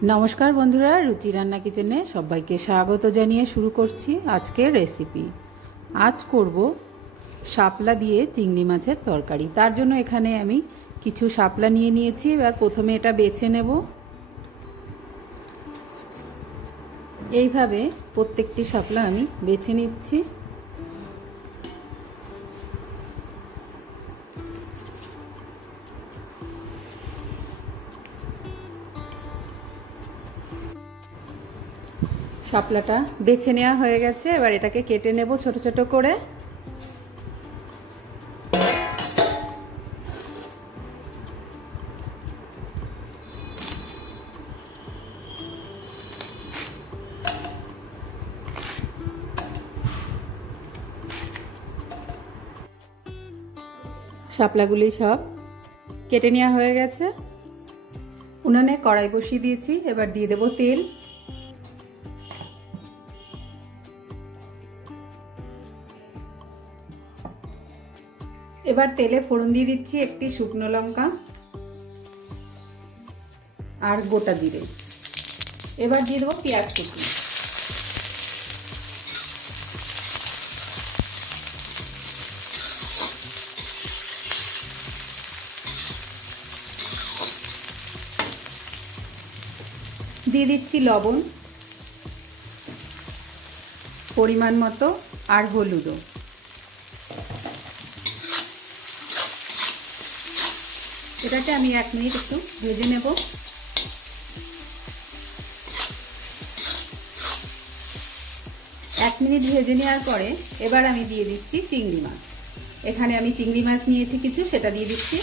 नमस्कार बंधुरा रुचि रान्ना किचेने सबाइके स्वागत जानिए शुरू करছি आजकेर रेसिपि। आज करब शापला दिए चिंगड़ी माछेर तरकारी। तार जोन्नो एखाने आमी किछु शापला निये नियेछि। एबार प्रथमे एटा बेছে नेब। এইভাবে প্রত্যেকটি শাপলা আমি বেছে নিচ্ছি। শাপলাটা বেছে নেওয়া হয়ে গেছে। এবার এটাকে কেটে নেব ছোট ছোট করে। শাপলাগুলি সব কেটে নেওয়া হয়ে গেছে। উনুনে কড়াই বসিয়ে দিয়েছি। এবার দিয়ে দেব তেল। এবার তেলে ফোড়ন দিয়ে দিচ্ছি একটি শুকনো লঙ্কা আর গোটা জিরে। এবার দিয়ে দেবো পেঁয়াজ কুচি। দিয়ে দিচ্ছি লবণ পরিমাণ মতো আর হলুদও। এটাকে আমি 1 মিনিট একটু ভেজে নেব। এক মিনিট ভেজে নেওয়ার পরে এবার আমি দিয়ে দিচ্ছি চিংড়ি মাছ। এখানে আমি চিংড়ি মাছ নিয়েছি কিছু, সেটা দিয়ে দিচ্ছি।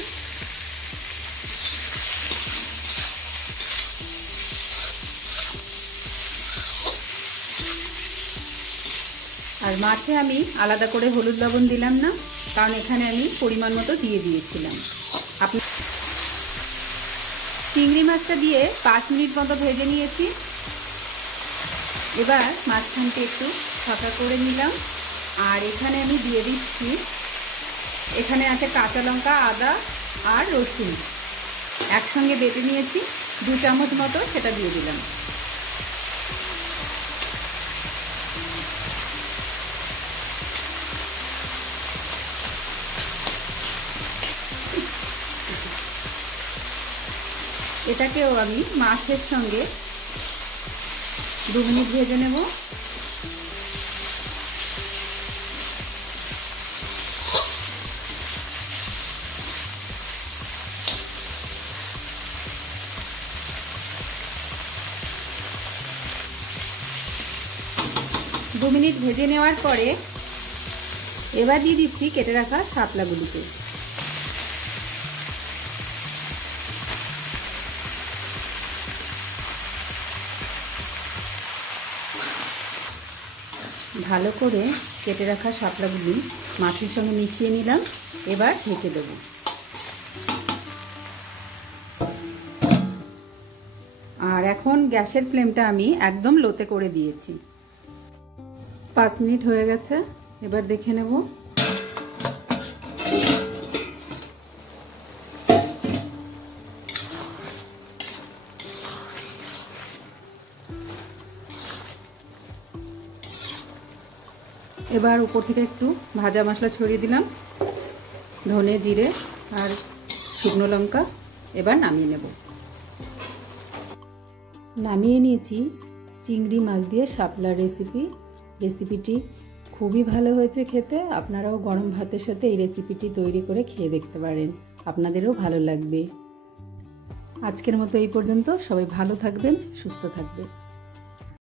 আর মাছে আমি আলাদা করে হলুদ লবণ দিলাম না, কারণ এখানে আমি পরিমাণ মতো দিয়ে দিয়েছিলাম। আপনি চিংড়ি মাছটা দিয়ে 5 মিনিট মতো ভেজে নিয়েছি। এবার মাঝখানটা একটু ফাঁকা করে নিলাম। আর এখানে আমি দিয়ে দিচ্ছি, এখানে আছে কাঁচা লঙ্কা, আদা আর রসুন একসঙ্গে বেটে নিয়েছি 2 চামচ মতো, সেটা দিয়ে দিলাম। এটাকেও আমি মাছের সঙ্গে 2 মিনিট ভেজে নেব। দু মিনিট ভেজে নেওয়ার পরে এবার দিয়ে দিচ্ছি কেটে রাখা শাপলাগুলিকে। ভালো করে কেটে রাখা শাপলাগুলি মাছের সঙ্গে মিশিয়ে নিলাম। এবার ঢেকে দেব। আর এখন গ্যাসের ফ্লেমটা আমি একদম লোতে করে দিয়েছি। 5 মিনিট হয়ে গেছে। এবার দেখে নেব। এবার উপর থেকে একটু ভাজা মশলা ছড়িয়ে দিলাম, ধনে জিরে আর শুকনো লঙ্কা। এবার নামিয়ে নেব। নামিয়ে নিয়েছি চিংড়ি মাছ দিয়ে শাপলার রেসিপিটি খুবই ভালো হয়েছে খেতে। আপনারাও গরম ভাতের সাথে এই রেসিপিটি তৈরি করে খেয়ে দেখতে পারেন, আপনাদেরও ভালো লাগবে। আজকের মতো এই পর্যন্ত। সবাই ভালো থাকবেন, সুস্থ থাকবেন।